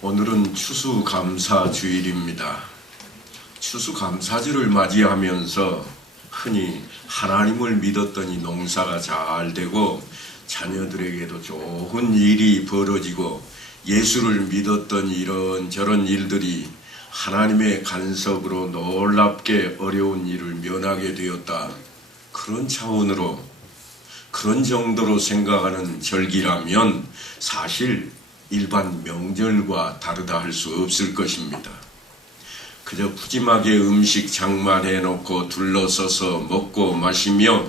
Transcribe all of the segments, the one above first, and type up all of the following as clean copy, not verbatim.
오늘은 추수감사주일입니다. 추수감사절을 맞이하면서 흔히 하나님을 믿었더니 농사가 잘 되고 자녀들에게도 좋은 일이 벌어지고 예수를 믿었더니 이런저런 일들이 하나님의 간섭으로 놀랍게 어려운 일을 면하게 되었다. 그런 차원으로 그런 정도로 생각하는 절기라면 사실 일반 명절과 다르다 할 수 없을 것입니다. 그저 푸짐하게 음식 장만해놓고 둘러서서 먹고 마시며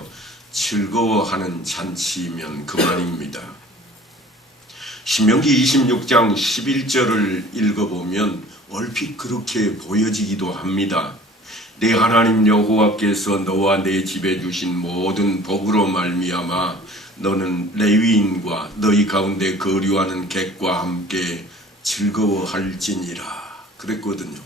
즐거워하는 잔치이면 그만입니다. 신명기 26장 11절을 읽어보면 얼핏 그렇게 보여지기도 합니다. 내 하나님 여호와께서 너와 내 집에 주신 모든 복으로 말미암아 너는 레위인과 너희 가운데 거류하는 객과 함께 즐거워할지니라 그랬거든요.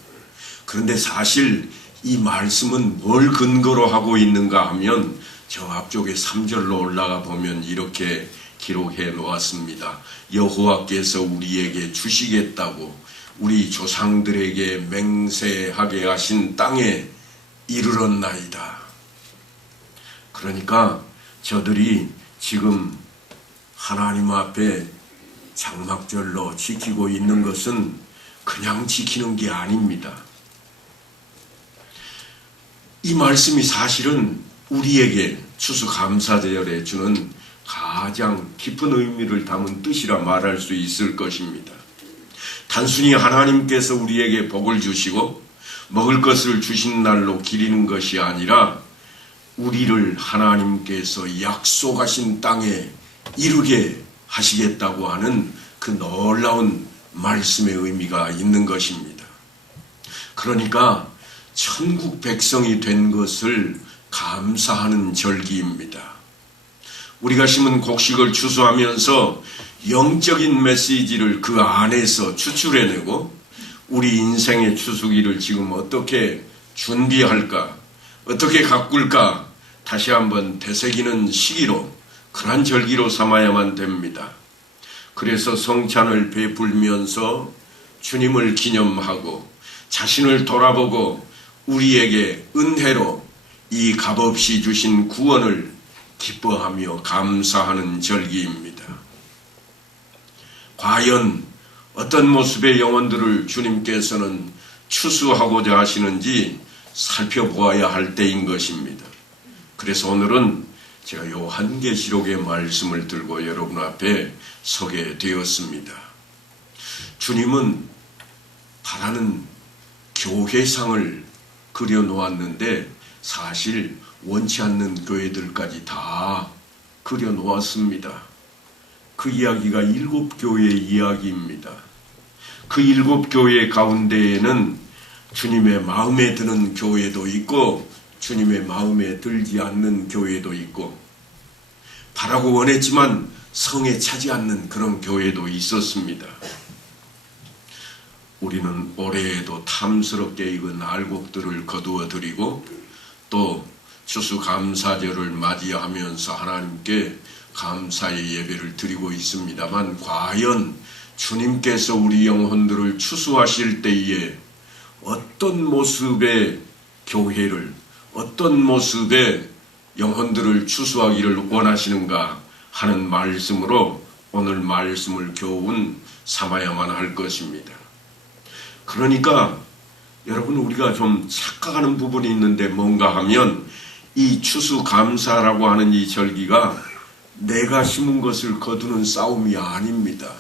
그런데 사실 이 말씀은 뭘 근거로 하고 있는가 하면 저 앞쪽에 3절로 올라가 보면 이렇게 기록해 놓았습니다. 여호와께서 우리에게 주시겠다고 우리 조상들에게 맹세하게 하신 땅에 이르렀나이다. 그러니까 저들이 지금 하나님 앞에 장막절로 지키고 있는 것은 그냥 지키는 게 아닙니다. 이 말씀이 사실은 우리에게 추수감사절에 주는 가장 깊은 의미를 담은 뜻이라 말할 수 있을 것입니다. 단순히 하나님께서 우리에게 복을 주시고 먹을 것을 주신 날로 기리는 것이 아니라 우리를 하나님께서 약속하신 땅에 이르게 하시겠다고 하는 그 놀라운 말씀의 의미가 있는 것입니다. 그러니까 천국 백성이 된 것을 감사하는 절기입니다. 우리가 심은 곡식을 추수하면서 영적인 메시지를 그 안에서 추출해내고 우리 인생의 추수기를 지금 어떻게 준비할까, 어떻게 가꿀까 다시 한번 되새기는 시기로 그러한 절기로 삼아야만 됩니다. 그래서 성찬을 베풀면서 주님을 기념하고 자신을 돌아보고 우리에게 은혜로 이 값없이 주신 구원을 기뻐하며 감사하는 절기입니다. 과연 어떤 모습의 영혼들을 주님께서는 추수하고자 하시는지 살펴보아야 할 때인 것입니다. 그래서 오늘은 제가 요한계시록의 말씀을 들고 여러분 앞에 서게 되었습니다. 주님은 바라는 교회상을 그려놓았는데 사실 원치 않는 교회들까지 다 그려놓았습니다. 그 이야기가 7교회의 이야기입니다. 그 7교회 가운데에는 주님의 마음에 드는 교회도 있고 주님의 마음에 들지 않는 교회도 있고 바라고 원했지만 성에 차지 않는 그런 교회도 있었습니다. 우리는 올해에도 탐스럽게 익은 알곡들을 거두어 드리고 또 추수감사절을 맞이하면서 하나님께 감사의 예배를 드리고 있습니다만 과연 주님께서 우리 영혼들을 추수하실 때에 어떤 모습의 교회를 어떤 모습의 영혼들을 추수하기를 원하시는가 하는 말씀으로 오늘 말씀을 교훈 삼아야만 할 것입니다. 그러니까 여러분 우리가 좀 착각하는 부분이 있는데 뭔가 하면 이 추수감사라고 하는 이 절기가 내가 심은 것을 거두는 싸움이 아닙니다.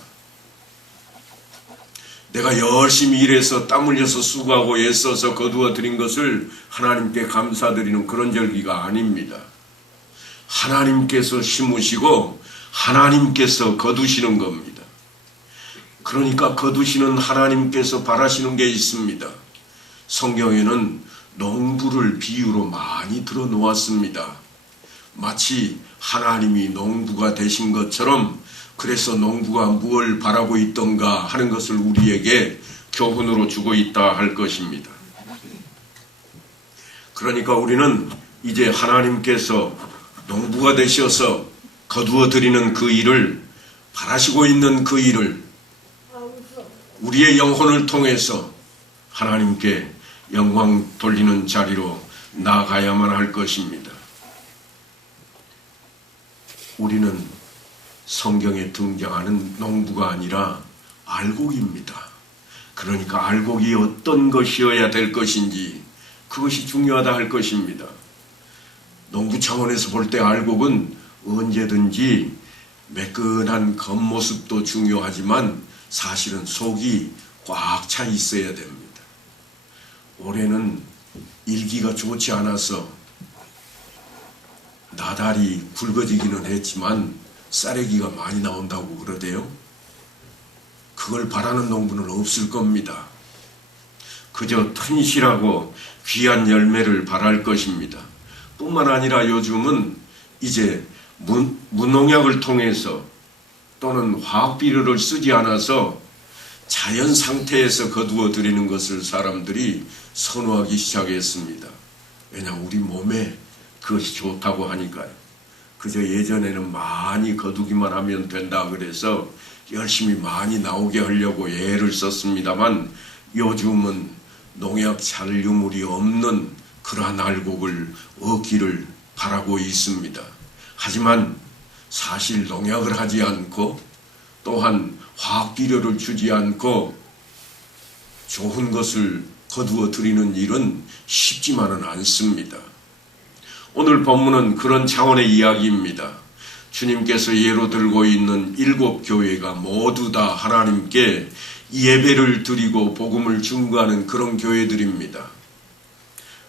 내가 열심히 일해서 땀 흘려서 수고하고 애써서 거두어 드린 것을 하나님께 감사드리는 그런 절기가 아닙니다. 하나님께서 심으시고 하나님께서 거두시는 겁니다. 그러니까 거두시는 하나님께서 바라시는 게 있습니다. 성경에는 농부를 비유로 많이 들어 놓았습니다. 마치 하나님이 농부가 되신 것처럼 그래서 농부가 무엇을 바라고 있던가 하는 것을 우리에게 교훈으로 주고 있다 할 것입니다. 그러니까 우리는 이제 하나님께서 농부가 되셔서 거두어 드리는 그 일을 바라시고 있는 그 일을 우리의 영혼을 통해서 하나님께 영광 돌리는 자리로 나아가야만 할 것입니다. 우리는 성경에 등장하는 농부가 아니라 알곡입니다. 그러니까 알곡이 어떤 것이어야 될 것인지 그것이 중요하다 할 것입니다. 농부 차원에서 볼 때 알곡은 언제든지 매끈한 겉모습도 중요하지만 사실은 속이 꽉 차 있어야 됩니다. 올해는 일기가 좋지 않아서 나달이 굵어지기는 했지만 쌀래기가 많이 나온다고 그러대요. 그걸 바라는 농부는 없을 겁니다. 그저 튼실하고 귀한 열매를 바랄 것입니다. 뿐만 아니라 요즘은 이제 무농약을 통해서 또는 화학비료를 쓰지 않아서 자연 상태에서 거두어 드리는 것을 사람들이 선호하기 시작했습니다. 왜냐하면 우리 몸에 그것이 좋다고 하니까요. 그저 예전에는 많이 거두기만 하면 된다 그래서 열심히 많이 나오게 하려고 애를 썼습니다만 요즘은 농약 잔류물이 없는 그러한 알곡을 얻기를 바라고 있습니다. 하지만 사실 농약을 하지 않고 또한 화학비료를 주지 않고 좋은 것을 거두어 드리는 일은 쉽지만은 않습니다. 오늘 본문은 그런 차원의 이야기입니다. 주님께서 예로 들고 있는 7 교회가 모두 다 하나님께 예배를 드리고 복음을 증거하는 그런 교회들입니다.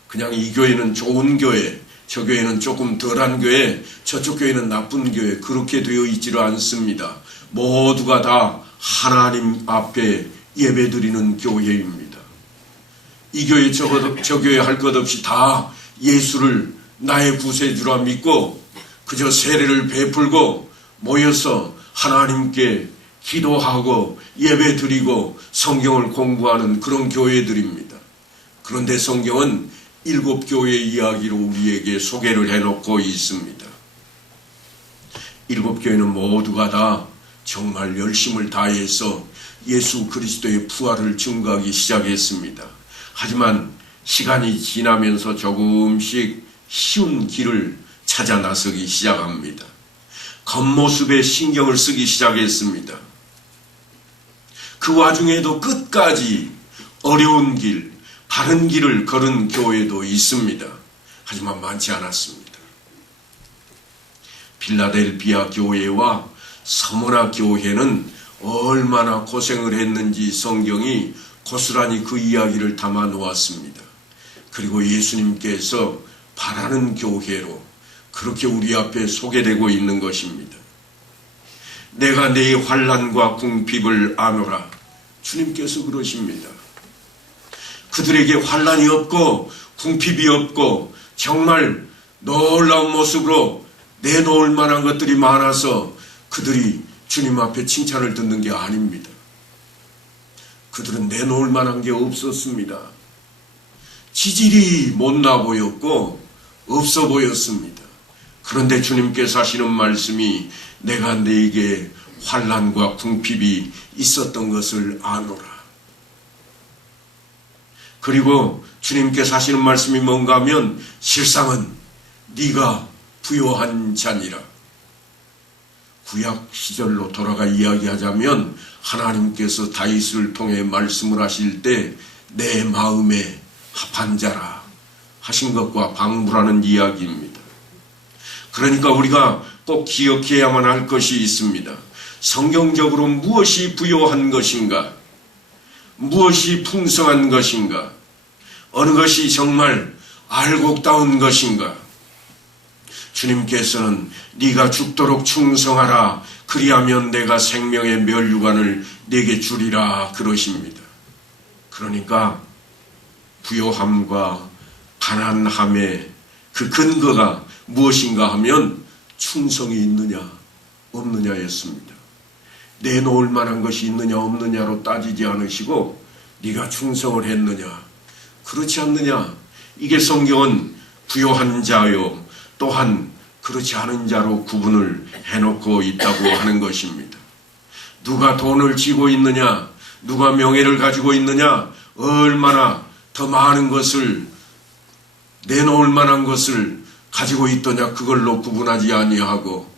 그냥 이 교회는 좋은 교회, 저 교회는 조금 덜한 교회, 저쪽 교회는 나쁜 교회, 그렇게 되어 있지를 않습니다. 모두가 다 하나님 앞에 예배 드리는 교회입니다. 이 교회 저 교회 할 것 없이 다 예수를 나의 구세주라 믿고 그저 세례를 베풀고 모여서 하나님께 기도하고 예배 드리고 성경을 공부하는 그런 교회들입니다. 그런데 성경은 7 교회의 이야기로 우리에게 소개를 해놓고 있습니다. 7 교회는 모두가 다 정말 열심을 다해서 예수 그리스도의 부활을 증거하기 시작했습니다. 하지만 시간이 지나면서 조금씩 쉬운 길을 찾아 나서기 시작합니다. 겉모습에 신경을 쓰기 시작했습니다. 그 와중에도 끝까지 어려운 길, 바른 길을 걸은 교회도 있습니다. 하지만 많지 않았습니다. 필라델피아 교회와 서머나 교회는 얼마나 고생을 했는지 성경이 고스란히 그 이야기를 담아 놓았습니다. 그리고 예수님께서 바라는 교회로 그렇게 우리 앞에 소개되고 있는 것입니다. 내가 네 환난과 궁핍을 아노라. 주님께서 그러십니다. 그들에게 환난이 없고 궁핍이 없고 정말 놀라운 모습으로 내놓을 만한 것들이 많아서 그들이 주님 앞에 칭찬을 듣는 게 아닙니다. 그들은 내놓을 만한 게 없었습니다. 지질이 못나 보였고 없어 보였습니다. 그런데 주님께서 하시는 말씀이 내가 네게 환난과 궁핍이 있었던 것을 아노라. 그리고 주님께서 하시는 말씀이 뭔가 하면 실상은 네가 부요한 자니라. 구약 시절로 돌아가 이야기하자면 하나님께서 다윗을 통해 말씀을 하실 때 내 마음에 합한 자라 하신 것과 방불하는 이야기입니다. 그러니까 우리가 꼭 기억해야만 할 것이 있습니다. 성경적으로 무엇이 부요한 것인가? 무엇이 풍성한 것인가? 어느 것이 정말 알곡다운 것인가? 주님께서는 네가 죽도록 충성하라. 그리하면 내가 생명의 멸류관을 네게 주리라 그러십니다. 그러니까 부요함과 가난함의 그 근거가 무엇인가 하면 충성이 있느냐 없느냐였습니다. 내놓을 만한 것이 있느냐 없느냐로 따지지 않으시고 네가 충성을 했느냐 그렇지 않느냐, 이게 성경은 부요한 자요 또한 그렇지 않은 자로 구분을 해놓고 있다고 하는 것입니다. 누가 돈을 쥐고 있느냐, 누가 명예를 가지고 있느냐? 얼마나 더 많은 것을, 내놓을 만한 것을 가지고 있더냐? 그걸로 구분하지 아니하고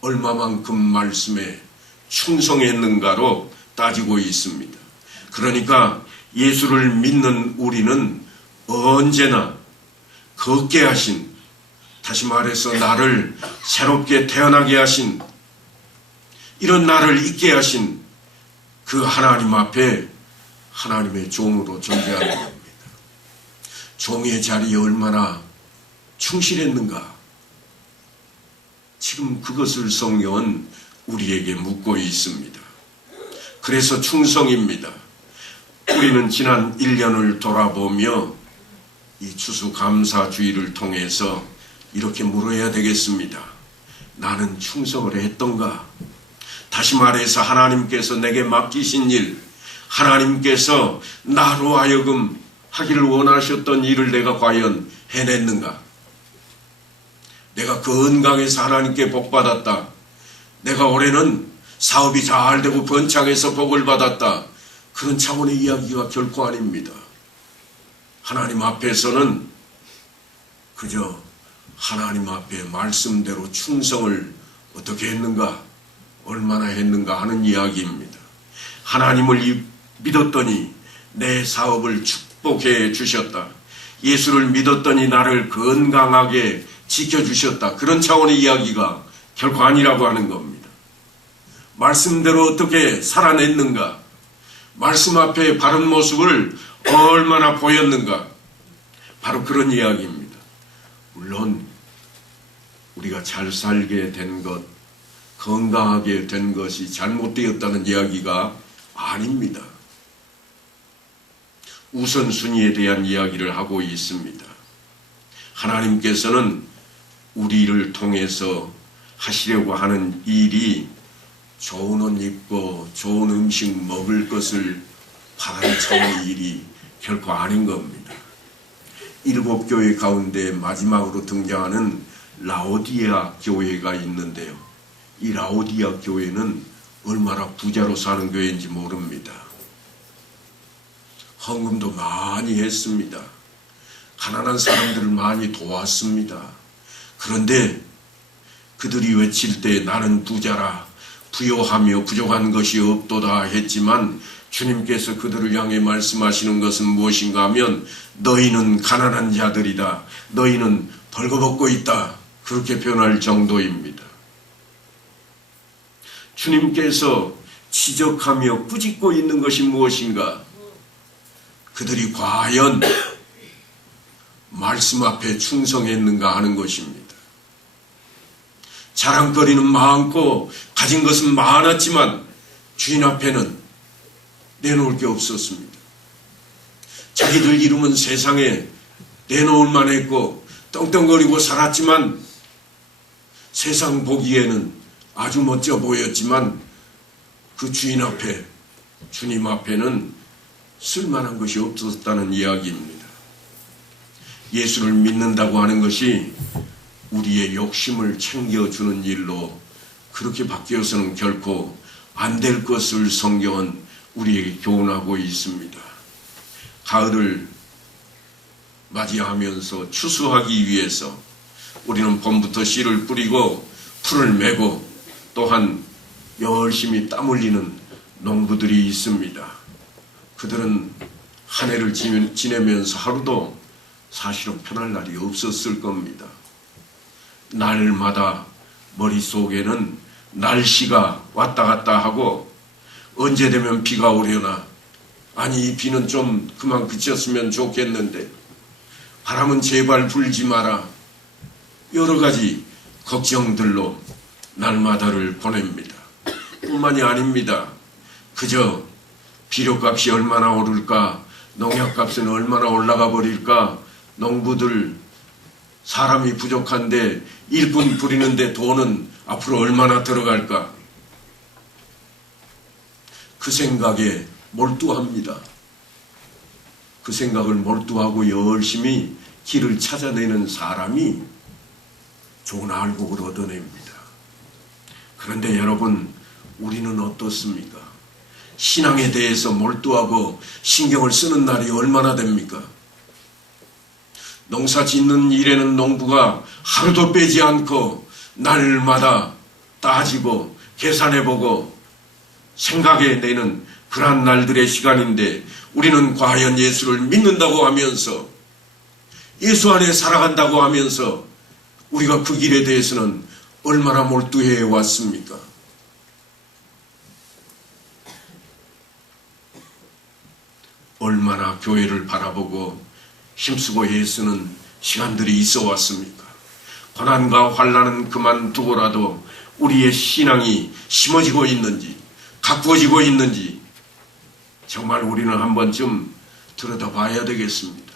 얼마만큼 말씀에 충성했는가로 따지고 있습니다. 그러니까 예수를 믿는 우리는 언제나 걷게 하신, 다시 말해서 나를 새롭게 태어나게 하신, 이런 나를 있게 하신 그 하나님 앞에 하나님의 종으로 존재하는 겁니다. 종의 자리에 얼마나 충실했는가? 지금 그것을 성경은 우리에게 묻고 있습니다. 그래서 충성입니다. 우리는 지난 1년을 돌아보며 이 추수감사주의를 통해서 이렇게 물어야 되겠습니다. 나는 충성을 했던가? 다시 말해서 하나님께서 내게 맡기신 일, 하나님께서 나로 하여금 하기를 원하셨던 일을 내가 과연 해냈는가? 내가 건강해서 하나님께 복받았다. 내가 올해는 사업이 잘 되고 번창해서 복을 받았다. 그런 차원의 이야기가 결코 아닙니다. 하나님 앞에서는 그저 하나님 앞에 말씀대로 충성을 어떻게 했는가, 얼마나 했는가 하는 이야기입니다. 하나님을 믿었더니 내 사업을 축복해 주셨다. 예수를 믿었더니 나를 건강하게 지켜주셨다. 그런 차원의 이야기가 결코 아니라고 하는 겁니다. 말씀대로 어떻게 살아냈는가, 말씀 앞에 바른 모습을 얼마나 보였는가, 바로 그런 이야기입니다. 물론 우리가 잘 살게 된 것, 건강하게 된 것이 잘못되었다는 이야기가 아닙니다. 우선순위에 대한 이야기를 하고 있습니다. 하나님께서는 우리를 통해서 하시려고 하는 일이 좋은 옷 입고 좋은 음식 먹을 것을 바라는 차원의 일이 결코 아닌 겁니다. 7교회 가운데 마지막으로 등장하는 라오디아 교회가 있는데요. 이 라오디아 교회는 얼마나 부자로 사는 교회인지 모릅니다. 헌금도 많이 했습니다. 가난한 사람들을 많이 도왔습니다. 그런데 그들이 외칠 때 나는 부자라, 부요하며 부족한 것이 없도다 했지만 주님께서 그들을 향해 말씀하시는 것은 무엇인가 하면 너희는 가난한 자들이다, 너희는 벌거벗고 있다, 그렇게 표현할 정도입니다. 주님께서 지적하며 꾸짖고 있는 것이 무엇인가? 그들이 과연 말씀 앞에 충성했는가 하는 것입니다. 자랑거리는 많고 가진 것은 많았지만 주인 앞에는 내놓을 게 없었습니다. 자기들 이름은 세상에 내놓을 만했고 떵떵거리고 살았지만 세상 보기에는 아주 멋져 보였지만 그 주인 앞에, 주님 앞에는 쓸만한 것이 없었다는 이야기입니다. 예수를 믿는다고 하는 것이 우리의 욕심을 챙겨주는 일로 그렇게 바뀌어서는 결코 안 될 것을 성경은 우리에게 교훈하고 있습니다. 가을을 맞이하면서 추수하기 위해서 우리는 봄부터 씨를 뿌리고 풀을 메고 또한 열심히 땀 흘리는 농부들이 있습니다. 그들은 한 해를 지내면서 하루도 사실은 편할 날이 없었을 겁니다. 날마다 머릿속에는 날씨가 왔다 갔다 하고 언제 되면 비가 오려나, 아니 이 비는 좀 그만 그쳤으면 좋겠는데, 바람은 제발 불지 마라, 여러 가지 걱정들로 날마다를 보냅니다. 뿐만이 아닙니다. 그저 비료값이 얼마나 오를까, 농약값은 얼마나 올라가 버릴까, 농부들 사람이 부족한데 일꾼 부리는데 돈은 앞으로 얼마나 들어갈까, 그 생각에 몰두합니다. 그 생각을 몰두하고 열심히 길을 찾아내는 사람이 좋은 알곡을 얻어냅니다. 그런데 여러분, 우리는 어떻습니까? 신앙에 대해서 몰두하고 신경을 쓰는 날이 얼마나 됩니까? 농사 짓는 일에는 농부가 하루도 빼지 않고 날마다 따지고 계산해보고 생각해내는 그러한 날들의 시간인데, 우리는 과연 예수를 믿는다고 하면서, 예수 안에 살아간다고 하면서 우리가 그 길에 대해서는 얼마나 몰두해 왔습니까? 얼마나 교회를 바라보고 힘쓰고 애쓰는 시간들이 있어 왔습니까? 고난과 환난은 그만두고라도 우리의 신앙이 심어지고 있는지, 가꾸어지고 있는지 정말 우리는 한 번쯤 들여다봐야 되겠습니다.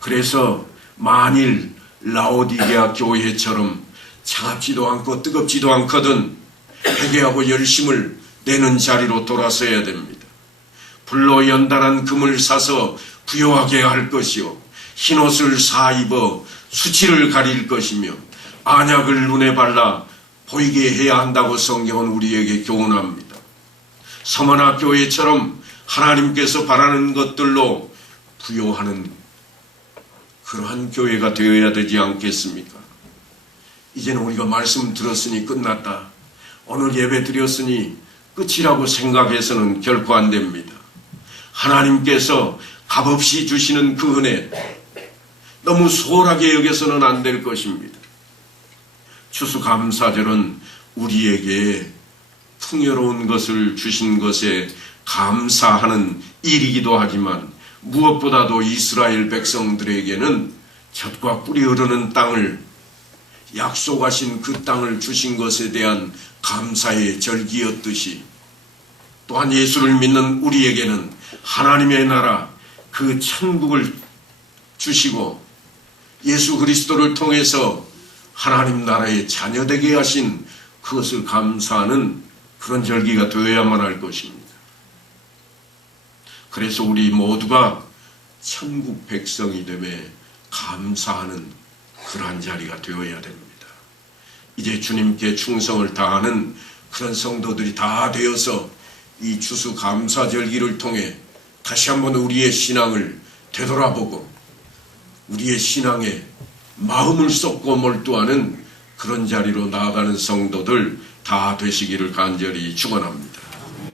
그래서 만일 라오디게아 교회처럼 차갑지도 않고 뜨겁지도 않거든 회개하고 열심을 내는 자리로 돌아서야 됩니다. 불로 연단한 금을 사서 부요하게 할 것이요, 흰옷을 사입어 수치를 가릴 것이며 안약을 눈에 발라 보이게 해야 한다고 성경은 우리에게 교훈합니다. 서머나 교회처럼 하나님께서 바라는 것들로 부요하는 그러한 교회가 되어야 되지 않겠습니까? 이제는 우리가 말씀 들었으니 끝났다, 오늘 예배 드렸으니 끝이라고 생각해서는 결코 안 됩니다. 하나님께서 값없이 주시는 그 은혜 너무 소홀하게 여겨서는 안 될 것입니다. 추수감사절은 우리에게 풍요로운 것을 주신 것에 감사하는 일이기도 하지만, 무엇보다도 이스라엘 백성들에게는 젖과 꿀이 흐르는 땅을, 약속하신 그 땅을 주신 것에 대한 감사의 절기였듯이, 또한 예수를 믿는 우리에게는 하나님의 나라, 그 천국을 주시고 예수 그리스도를 통해서 하나님 나라의 자녀되게 하신 그것을 감사하는 그런 절기가 되어야만 할 것입니다. 그래서 우리 모두가 천국 백성이 되매 감사하는 그러한 자리가 되어야 됩니다. 이제 주님께 충성을 다하는 그런 성도들이 다 되어서 이 추수감사절기를 통해 다시 한번 우리의 신앙을 되돌아보고 우리의 신앙에 마음을 쏟고 몰두하는 그런 자리로 나아가는 성도들 다 되시기를 간절히 축원합니다.